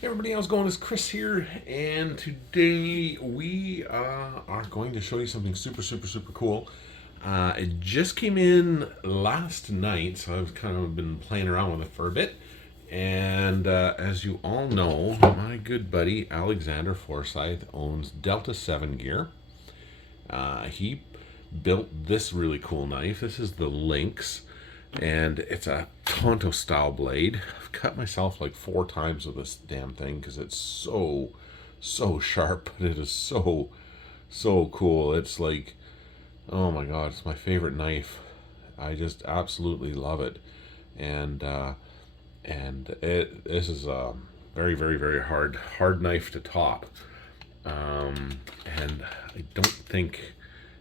Hey everybody, how's it going? It's Chris here, and today we are going to show you something super cool. It just came in last night, so I've kind of been playing around with it for a bit. And as you all know, my good buddy Alexander Forsythe owns Delta 7 gear. He built this really cool knife. This is the Lynx, and it's a Tanto style blade. I've cut myself like 4 times with this damn thing because it's so sharp, but it is so cool. It's like, oh my god, it's my favorite knife. I just absolutely love it, and this is a very hard knife to top. And I don't think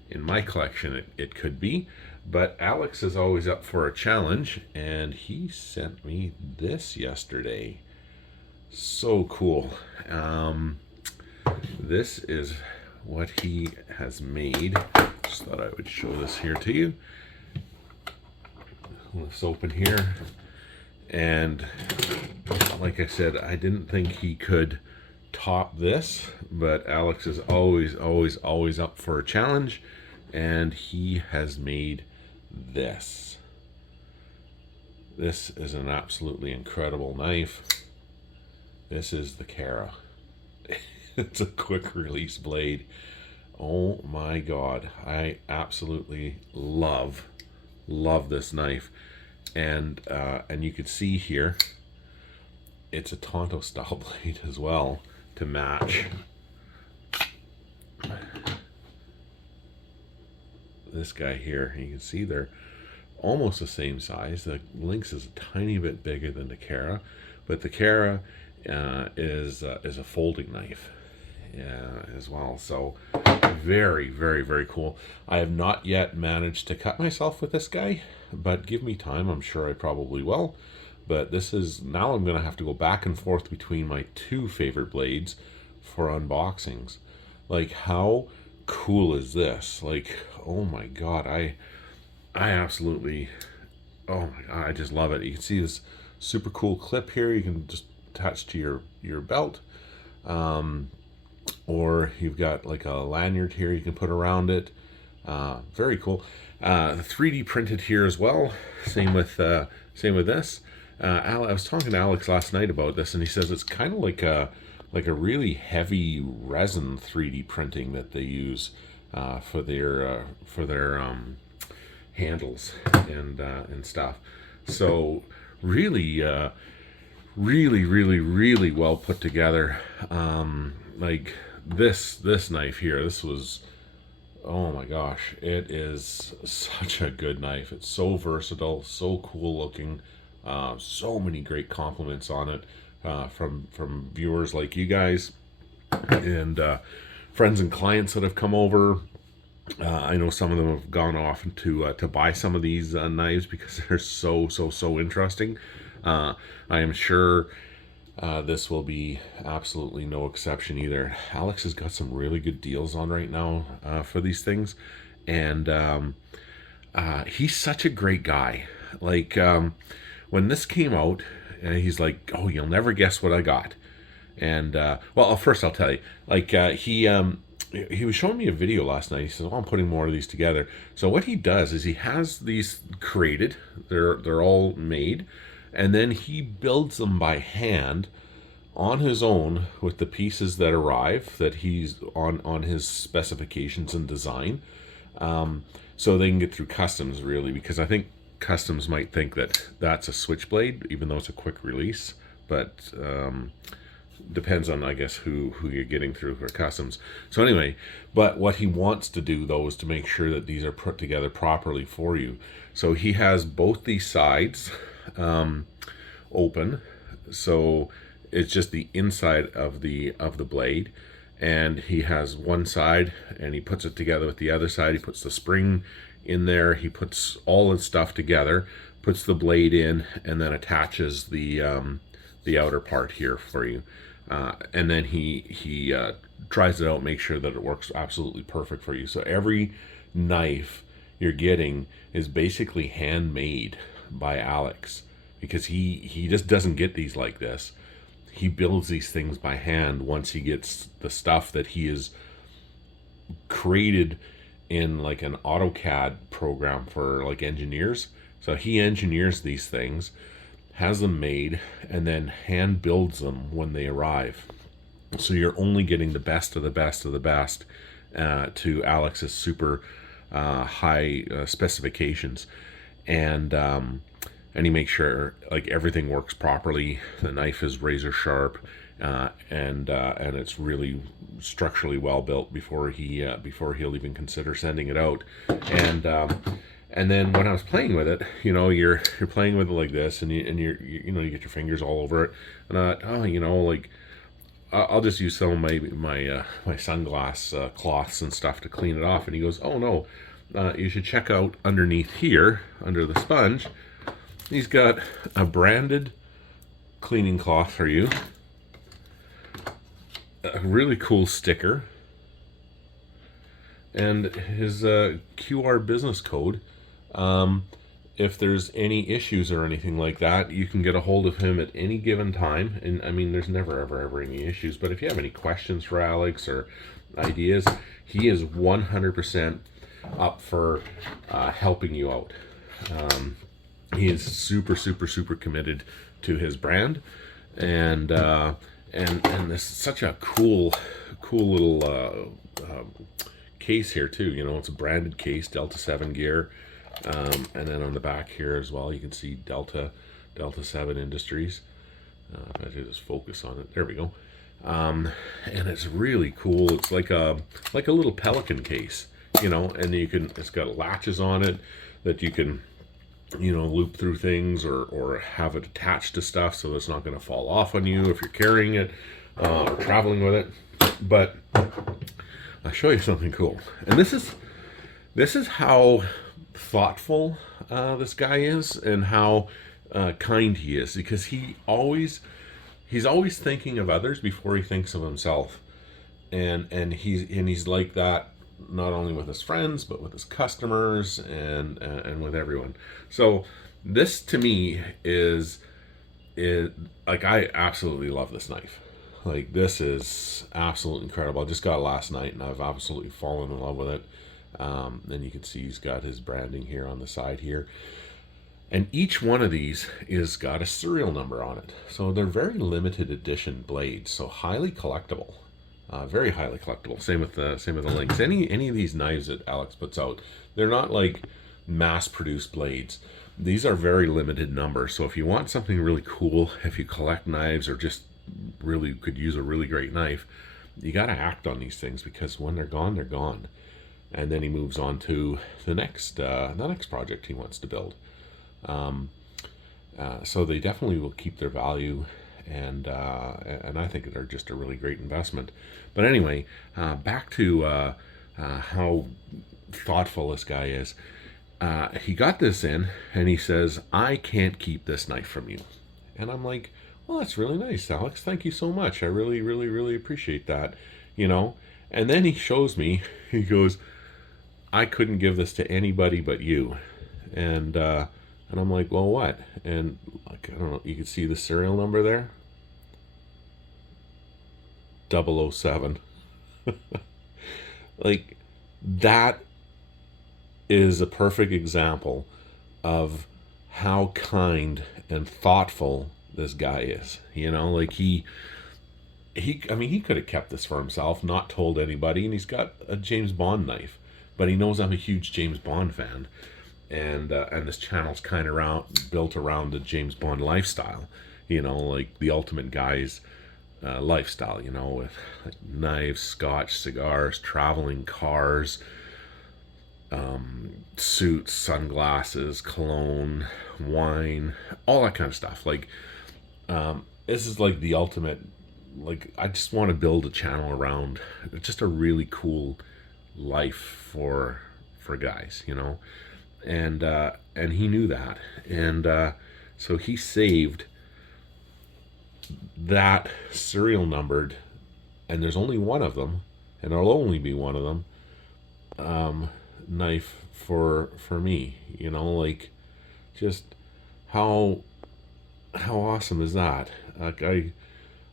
in my collection it could be, but Alex is always up for a challenge, and he sent me this yesterday. So cool. This is what he has made. Just thought I would show this here to you. Let's open here. And like I said, I didn't think he could top this, but Alex is always up for a challenge, and he has made this. This is an absolutely incredible knife. This is the Keara. It's a quick release blade. Oh my god, I absolutely love this knife. And you can see here, it's a Tanto style blade as well to match this guy here. You can see they're almost the same size. The Lynx is a tiny bit bigger than the Keara, but the Keara is a folding knife as well. So very cool. I have not yet managed to cut myself with this guy, but give me time. I'm sure I probably will. But this is, now I'm going to have to go back and forth between my two favorite blades for unboxings. Like, how cool is this? Like, oh my god, I absolutely, oh my god, I just love it. You can see this super cool clip here. You can just attach to your belt. Or you've got like a lanyard here you can put around it. Very cool. 3D printed here as well. Same with this. I was talking to Alex last night about this, and he says it's kind of like a really heavy resin 3D printing that they use for their handles and stuff. So really really well put together. Like this knife here, this was, oh my gosh, it is such a good knife. It's so versatile, so cool looking. So many great compliments on it from viewers like you guys, and friends and clients that have come over. I know some of them have gone off to buy some of these knives because they're so interesting. I am sure this will be absolutely no exception either. Alex has got some really good deals on right now for these things, and he's such a great guy. Like, when this came out, he's like, "Oh, you'll never guess what I got." And well, first I'll tell you, like, he was showing me a video last night. He says, "Oh, I'm putting more of these together." So what he does is he has these created. They're all made, and then he builds them by hand on his own with the pieces that arrive that he's on his specifications and design. So they can get through customs, really, because I think customs might think that that's a switchblade, even though it's a quick release. But depends on, I guess, who you're getting through for customs. So anyway, but what he wants to do though is to make sure that these are put together properly for you. So he has both these sides open, so it's just the inside of the blade, and he has one side and he puts it together with the other side. He puts the spring in there, he puts all his stuff together, puts the blade in, and then attaches the outer part here for you, and then he tries it out, make sure that it works absolutely perfect for you. So every knife you're getting is basically handmade by Alex, because he just doesn't get these like this. he builds these things by hand once he gets the stuff that he is created in like an AutoCAD program for like engineers. So he engineers these things, has them made, and then hand builds them when they arrive. So you're only getting the best of the best of the best to Alex's super high specifications, and he makes sure like everything works properly. The knife is razor sharp, and it's really structurally well built before he'll even consider sending it out. And then when I was playing with it, you're playing with it like this, and you get your fingers all over it, and like I'll just use some of my sunglass cloths and stuff to clean it off. And he goes, "Oh no, you should check out underneath here, under the sponge. He's got a branded cleaning cloth for you, a really cool sticker, and his QR business code. If there's any issues or anything like that, you can get a hold of him at any given time. And I mean, there's never ever any issues, but if you have any questions for Alex or ideas, he is 100% up for helping you out. He is super committed to his brand, and this is such a cool little case here too. It's a branded case, Delta 7 gear. And then on the back here as well, you can see Delta 7 Industries. If I just focus on it, there we go. And it's really cool. It's like a little Pelican case, and it's got latches on it that you can, loop through things or have it attached to stuff so it's not going to fall off on you if you're carrying it or traveling with it. But I'll show you something cool. And this is how thoughtful this guy is, and how kind he is, because he's always thinking of others before he thinks of himself, and he's like that not only with his friends but with his customers and with everyone. So this to me is like, I absolutely love this knife. Like, this is absolutely incredible. I just got it last night and I've absolutely fallen in love with it. And you can see he's got his branding here on the side here. And each one of these is got a serial number on it. So they're very limited edition blades. So highly collectible. Very highly collectible. Same with the Lynx. Any of these knives that Alex puts out, they're not like mass-produced blades. These are very limited numbers. So if you want something really cool, if you collect knives or just really could use a really great knife, you got to act on these things, because when they're gone, they're gone. And then he moves on to the next project he wants to build. So they definitely will keep their value, and I think they're just a really great investment. But anyway, back to how thoughtful this guy is. He got this in, and he says, "I can't keep this knife from you." And I'm like, "Well, that's really nice, Alex. Thank you so much. I really appreciate that." And then he shows me. He goes, "I couldn't give this to anybody but you." And I'm like, "Well, what?" And like, I don't know, you can see the serial number there. 007. Like, that is a perfect example of how kind and thoughtful this guy is. Like he could have kept this for himself, not told anybody, and he's got a James Bond knife. But he knows I'm a huge James Bond fan, and this channel's kind of built around the James Bond lifestyle, like the ultimate guy's lifestyle, with like knives, scotch, cigars, traveling cars, suits, sunglasses, cologne, wine, all that kind of stuff. Like, this is like the ultimate. Like, I just want to build a channel around just a really cool life for guys, and he knew that, and so he saved that serial numbered, and there's only one of them, and there'll only be one of them, knife for me, like, just how awesome is that? Like,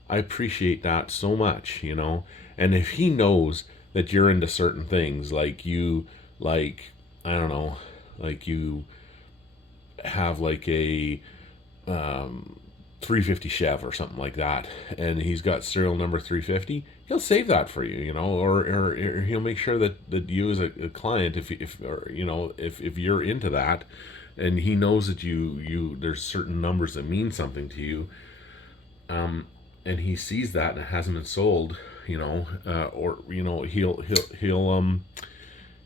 I appreciate that so much, And if he knows that you're into certain things, like, I don't know, like you have like a 350 Chev or something like that, and he's got serial number 350, he'll save that for you, or he'll make sure that you as a client, if or, if you're into that, and he knows that you there's certain numbers that mean something to you, and he sees that and it hasn't been sold, or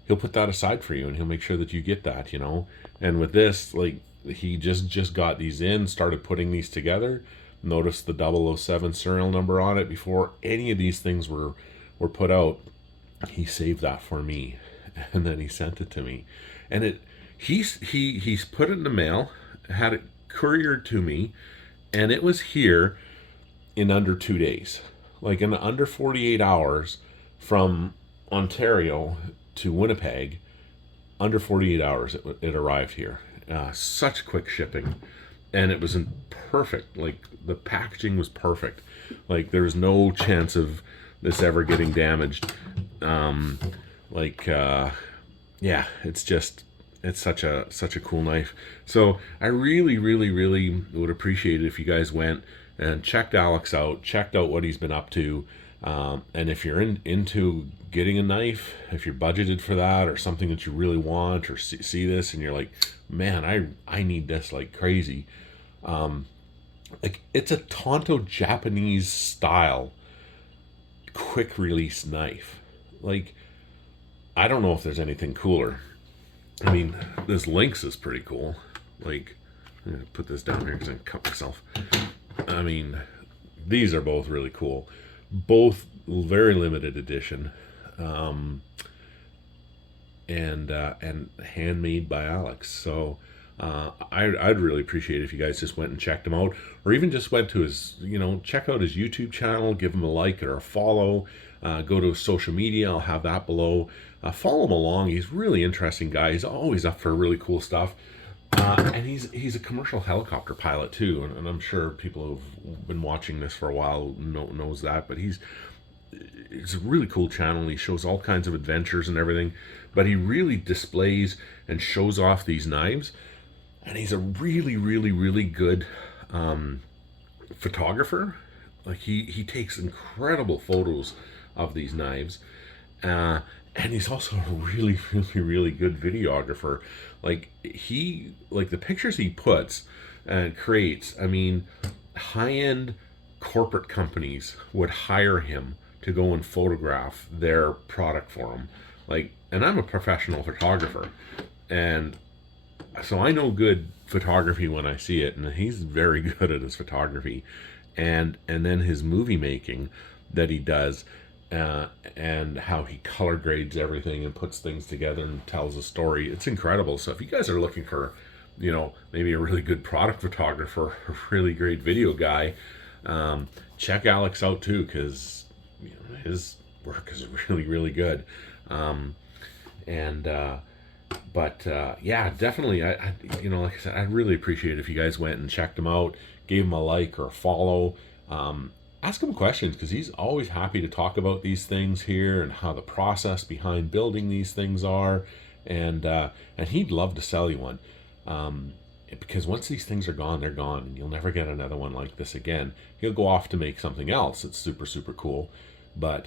he'll put that aside for you, and he'll make sure that you get that, And with this, like, he just got these in, started putting these together. Noticed the 007 serial number on it before any of these things were put out. He saved that for me, and then he sent it to me, and he's put it in the mail, had it couriered to me, and it was here in under 2 days, like in under 48 hours from Ontario to Winnipeg. Under 48 hours, it arrived here. Such quick shipping, and it was in perfect. Like, the packaging was perfect. Like, there was no chance of this ever getting damaged. Yeah, it's such a cool knife. So I really, really, really would appreciate it if you guys went and checked Alex out, checked out what he's been up to. And if you're into getting a knife, if you're budgeted for that, or something that you really want, or see this and you're like, man, I need this like crazy. Like, it's a Tanto Japanese style quick release knife. Like, I don't know if there's anything cooler. I mean, this Lynx is pretty cool. Like, I'm gonna put this down here because I can cut myself. I mean, these are both really cool. Both very limited edition, and handmade by Alex. So I'd really appreciate it if you guys just went and checked him out, or even just went to his, check out his YouTube channel, give him a like or a follow. Go to his social media. I'll have that below. Follow him along. He's a really interesting guy. He's always up for really cool stuff. And he's a commercial helicopter pilot too, and I'm sure people who've been watching this for a while knows that. But it's a really cool channel. He shows all kinds of adventures and everything, but he really displays and shows off these knives. And he's a really, really, really good photographer. Like, he takes incredible photos of these knives. And he's also a really, really, really good videographer. Like, the pictures he puts and creates, I mean, high-end corporate companies would hire him to go and photograph their product for them. Like, and I'm a professional photographer, and so I know good photography when I see it, and he's very good at his photography, and then his movie making that he does. And how he color grades everything and puts things together and tells a story. It's incredible. So if you guys are looking for, maybe a really good product photographer, a really great video guy, check Alex out too, because his work is really, really good. Yeah, definitely. Like I said, I'd really appreciate it if you guys went and checked him out, gave him a like or a follow. Ask him questions, because he's always happy to talk about these things here and how the process behind building these things are, and he'd love to sell you one, because once these things are gone, they're gone, and you'll never get another one like this again. He'll go off to make something else that's super, super cool, but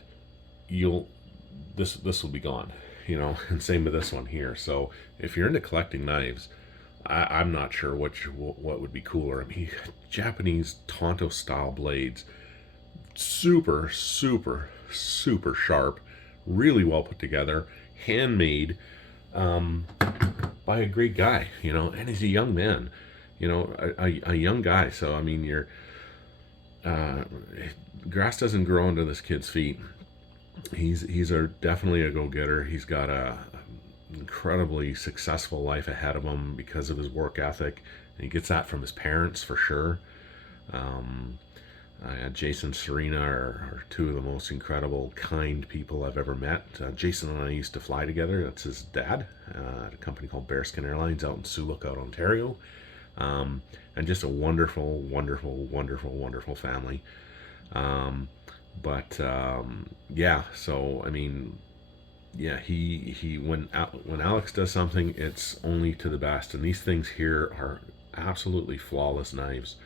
this will be gone, and same with this one here. So if you're into collecting knives, I'm not sure what would be cooler. I mean, Japanese Tanto style blades. Super, super, super sharp, really well put together, handmade, by a great guy, and he's a young man, a young guy. So I mean, grass doesn't grow under this kid's feet. He's definitely a go-getter. He's got a incredibly successful life ahead of him because of his work ethic, and he gets that from his parents for sure. Jason and Serena are two of the most incredible, kind people I've ever met. Jason and I used to fly together. That's his dad, at a company called Bearskin Airlines out in Sioux Lookout, Ontario. And just a wonderful, wonderful, wonderful, wonderful family. Yeah, so I mean, yeah, he when Alex does something, it's only to the best, and these things here are absolutely flawless knives,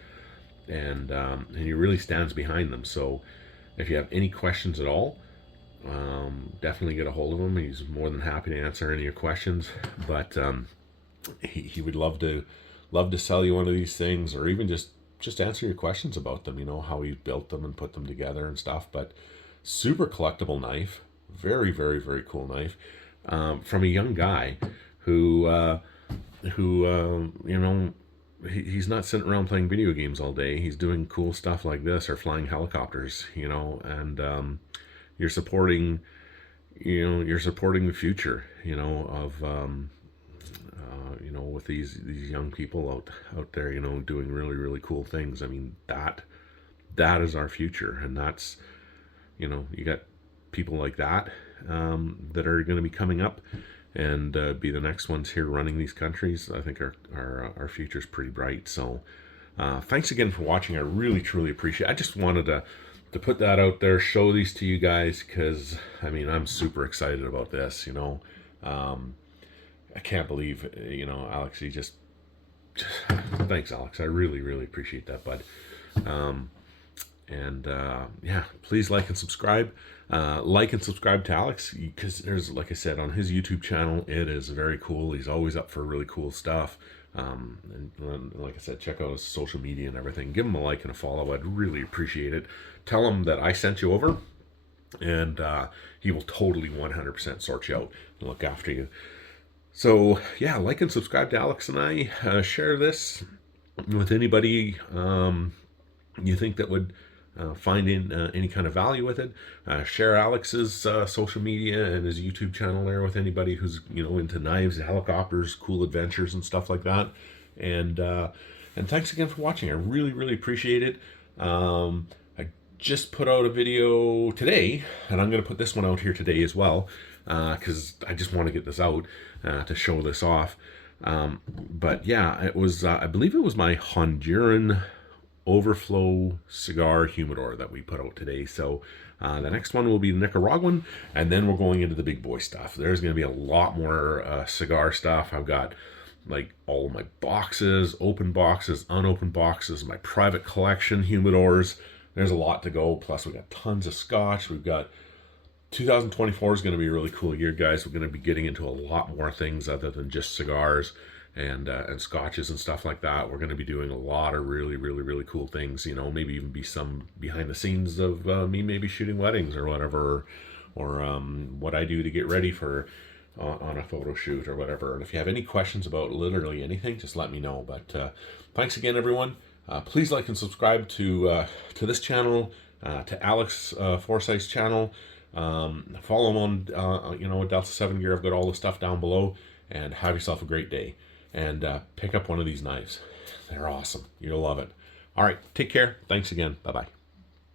and he really stands behind them. So if you have any questions at all, definitely get a hold of him. He's more than happy to answer any of your questions. But he would love to sell you one of these things, or even just answer your questions about them. You know, how he built them and put them together and stuff. But super collectible knife, very very very cool knife, from a young guy who you know, he's not sitting around playing video games all day. He's doing cool stuff like this or flying helicopters, you know, and you're supporting, you're supporting the future, you know, of you know, with these young people out there, you know, doing really really cool things. I mean, that is our future, and that's, you know, you got people like that, that are going to be coming up and be the next ones here running these countries. I think our future's pretty bright. So thanks again for watching. I really truly appreciate it. I just wanted to put that out there, show these to you guys, because I mean, I'm super excited about this, you know. I can't believe, you know, Alex, he just thanks, Alex. I really really appreciate that, bud. And yeah, please like and subscribe. Like and subscribe to Alex, because there's, like I said, on his YouTube channel, it is very cool. He's always up for really cool stuff. And like I said, check out his social media and everything. Give him a like and a follow. I'd really appreciate it. Tell him that I sent you over, and he will totally 100% sort you out and look after you. So yeah, like and subscribe to Alex and I. Share this with anybody you think that would find any kind of value with it. Share Alex's social media and his YouTube channel there with anybody who's, you know, into knives, helicopters, cool adventures and stuff like that. And thanks again for watching. I really really appreciate it. I just put out a video today, and I'm going to put this one out here today as well, because I just want to get this out to show this off. But yeah, it was I believe it was my Honduran overflow cigar humidor that we put out today. So the next one will be the Nicaraguan, and then we're going into the big boy stuff. There's going to be a lot more cigar stuff. I've got like all of my boxes, open boxes, unopened boxes, my private collection humidors. There's a lot to go. Plus we got tons of scotch. We've got 2024 is going to be a really cool year, guys. We're going to be getting into a lot more things other than just cigars and scotches and stuff like that. We're going to be doing a lot of really really really cool things, you know, maybe even be some behind the scenes of me maybe shooting weddings or whatever, or what I do to get ready for on a photo shoot or whatever. And if you have any questions about literally anything, just let me know. But thanks again, everyone. Please like and subscribe to this channel, to Alex Forsythe's channel. Follow him on you know, Delta 7 Gear. I've got all the stuff down below. And have yourself a great day. And pick up one of these knives. They're awesome. You'll love it. All right. Take care. Thanks again. Bye-bye.